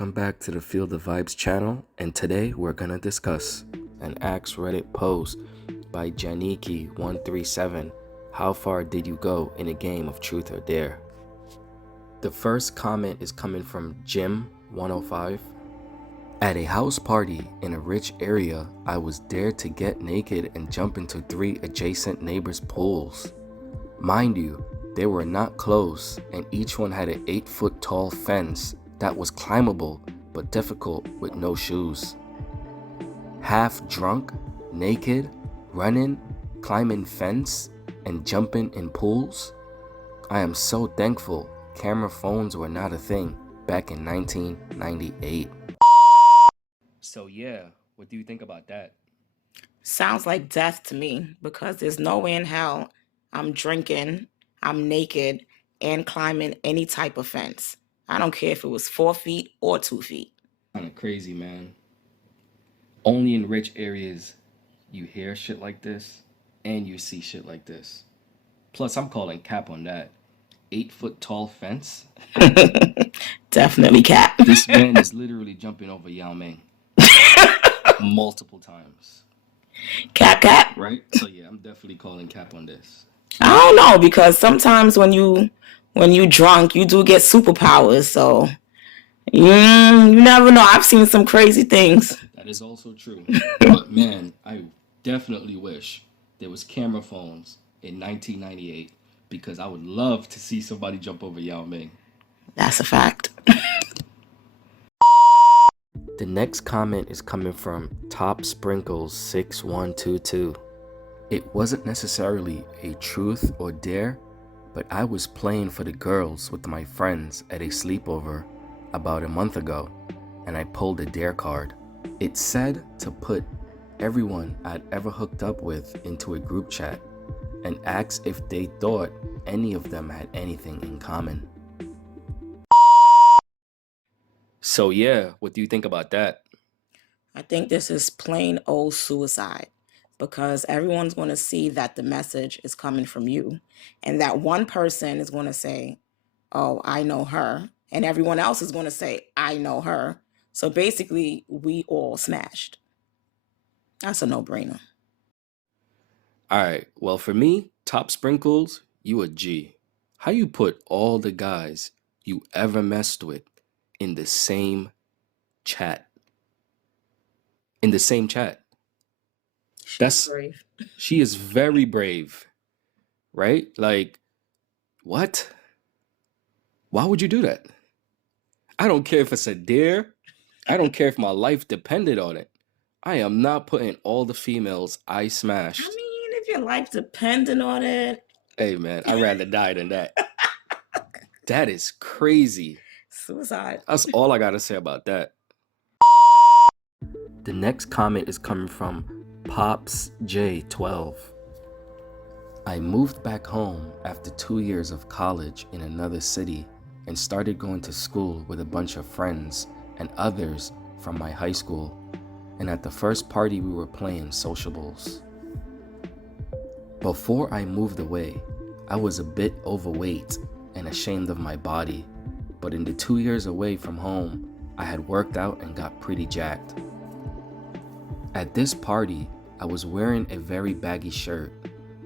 welcome back to the Feel the Vibes channel, and today we're gonna discuss an Ask Reddit post by Janiki137. How far did you go in a game of truth or dare? The first comment is coming from Jim105. At a house party in a rich area, I was dared to get naked and jump into 3 adjacent neighbors' pools. Mind you, they were not close, and each one had an 8-foot tall fence that was climbable but difficult with no shoes. Half drunk, naked, running, climbing fence, and jumping in pools? I am so thankful camera phones were not a thing back in 1998. So yeah, what do you think about that? Sounds like death to me, because there's no way in hell I'm drinking, I'm naked, and climbing any type of fence. I don't care if it was 4 feet or 2 feet. Kind of crazy, man. Only in rich areas you hear shit like this and you see shit like this. Plus, I'm calling cap on that. 8-foot tall fence? Definitely cap. This man is literally jumping over Yao Ming multiple times. Cap. Right? So yeah, I'm definitely calling cap on this. I don't know, because sometimes when you drunk, you do get superpowers. So you never know. I've seen some crazy things. That is also true. But man, I definitely wish there was camera phones in 1998, because I would love to see somebody jump over Yao Ming. That's a fact. The next comment is coming from Top Sprinkles 6122. It wasn't necessarily a truth or dare, but I was playing for the girls with my friends at a sleepover about a month ago, and I pulled a dare card. It said to put everyone I'd ever hooked up with into a group chat and ask if they thought any of them had anything in common. So yeah, what do you think about that? I think this is plain old suicide, because everyone's going to see that the message is coming from you, and that one person is going to say, oh, I know her, and everyone else is going to say, I know her. So basically, we all smashed. That's a no-brainer. All right, well, for me, Top Sprinkles, you a G. How you put all the guys you ever messed with in the same chat? In the same chat. She's brave. She is very brave, right? Like, what? Why would you do that? I don't care if it's a dare. I don't care if my life depended on it. I am not putting all the females I smashed. I mean, if your life depended on it. Hey, man, I'd rather die than that. That is crazy. Suicide. That's all I gotta say about that. The next comment is coming from Pops J12. I moved back home after 2 years of college in another city and started going to school with a bunch of friends and others from my high school. And at the first party we were playing sociables. Before I moved away, I was a bit overweight and ashamed of my body, but in the 2 years away from home, I had worked out and got pretty jacked. At this party, I was wearing a very baggy shirt.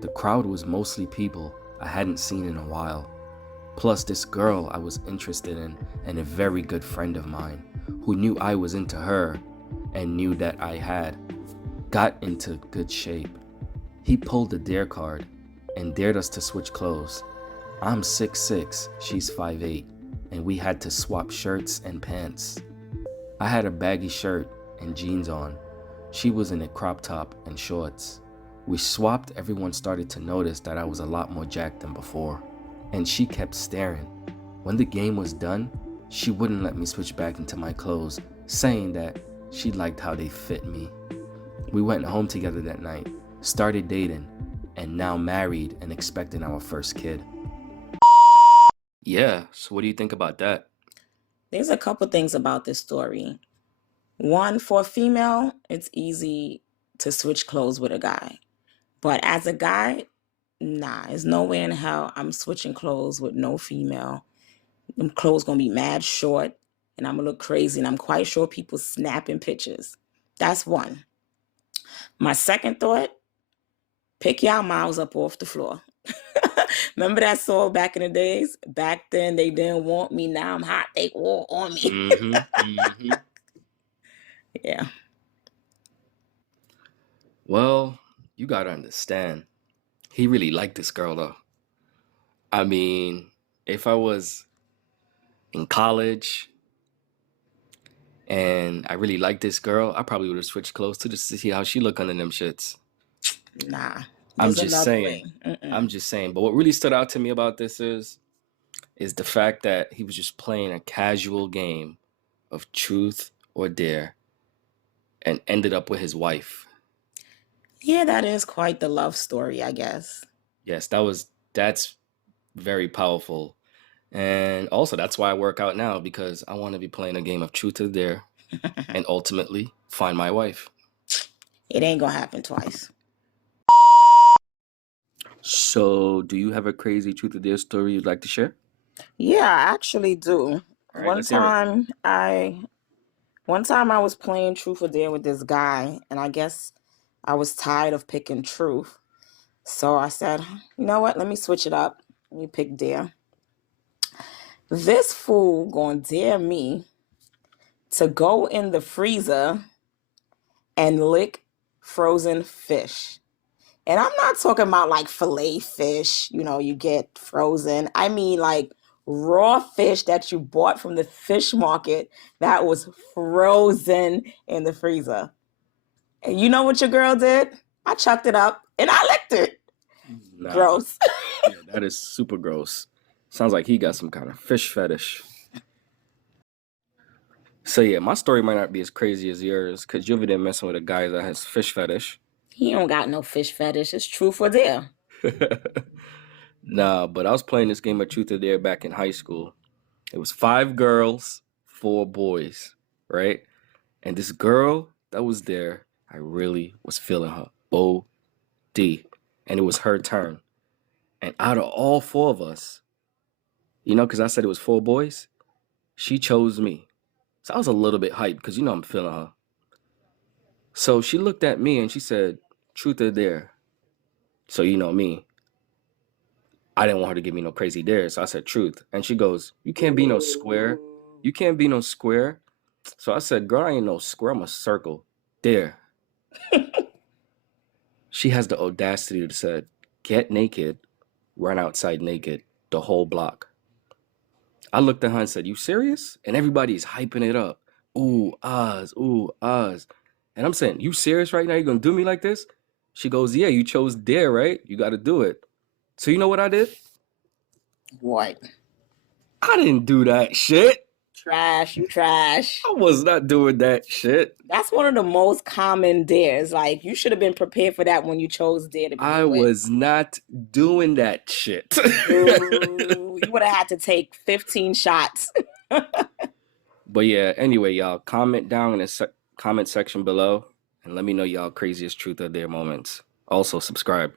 The crowd was mostly people I hadn't seen in a while, plus this girl I was interested in and a very good friend of mine who knew I was into her and knew that I had got into good shape. He pulled the dare card and dared us to switch clothes. I'm 6'6", she's 5'8", and we had to swap shirts and pants. I had a baggy shirt and jeans on. She was in a crop top and shorts. We swapped. Everyone started to notice that I was a lot more jacked than before, and she kept staring. When the game was done, she wouldn't let me switch back into my clothes, saying that she liked how they fit me. We went home together that night, started dating, and now married and expecting our first kid. Yeah, so what do you think about that? There's a couple things about this story. One, for a female, it's easy to switch clothes with a guy. But as a guy, nah, there's no way in hell I'm switching clothes with no female. Them clothes gonna be mad short. and I'm gonna look crazy, and I'm quite sure people snapping pictures. That's one. My second thought, pick y'all mouths up off the floor. Remember that song back in the days? Back then they didn't want me, now I'm hot, they all on me. Yeah. Well, you gotta understand. He really liked this girl though. I mean, if I was in college and I really liked this girl, I probably would have switched clothes to just to see how she look under them shits. Nah. I'm There's just another saying. way. I'm just saying. But what really stood out to me about this is the fact that he was just playing a casual game of truth or dare and ended up with his wife. Yeah, that is quite the love story, I guess. Yes, that's very powerful. And also that's why I work out now, because I want to be playing a game of truth or dare and ultimately find my wife. It ain't gonna happen twice. So, do you have a crazy truth or dare story you'd like to share? Yeah, I actually do. All right, let's hear it. One time I was playing truth or dare with this guy, and I guess I was tired of picking truth. So I said, you know what? Let me switch it up. Let me pick dare. This fool gonna dare me to go in the freezer and lick frozen fish. And I'm not talking about like fillet fish, you get frozen. I mean like raw fish that you bought from the fish market that was frozen in the freezer. And you know what your girl did? I chucked it up and I licked it. Nah. Gross. Yeah, that is super gross. Sounds like he got some kind of fish fetish. So yeah, my story might not be as crazy as yours, because you're over there messing with a guy that has fish fetish. He don't got no fish fetish. It's truth or dare. Nah, but I was playing this game of truth or dare back in high school. It was 5 girls, 4 boys, right? And this girl that was there, I really was feeling her. O.D. And it was her turn. And out of all 4 of us, because I said it was 4 boys, she chose me. So I was a little bit hyped because I'm feeling her. So she looked at me and she said, truth or dare? So me, I didn't want her to give me no crazy dare. So I said truth. And she goes, you can't be no square. You can't be no square. So I said, girl, I ain't no square. I'm a circle. Dare. She has the audacity to say, get naked, run outside naked, the whole block. I looked at her and said, you serious? And everybody's hyping it up. Ooh, Oz, ooh, Oz. And I'm saying, you serious right now? You gonna do me like this? She goes, yeah, you chose dare, right? You gotta do it. So you know what I did? What? I didn't do that shit. Trash, you trash. I was not doing that shit. That's one of the most common dares. Like, you should have been prepared for that when you chose dare to be I was not doing that shit. Ooh, you would have had to take 15 shots. But yeah, anyway, y'all, comment down in the comment section below and let me know y'all craziest truth or dare moments. Also, subscribe.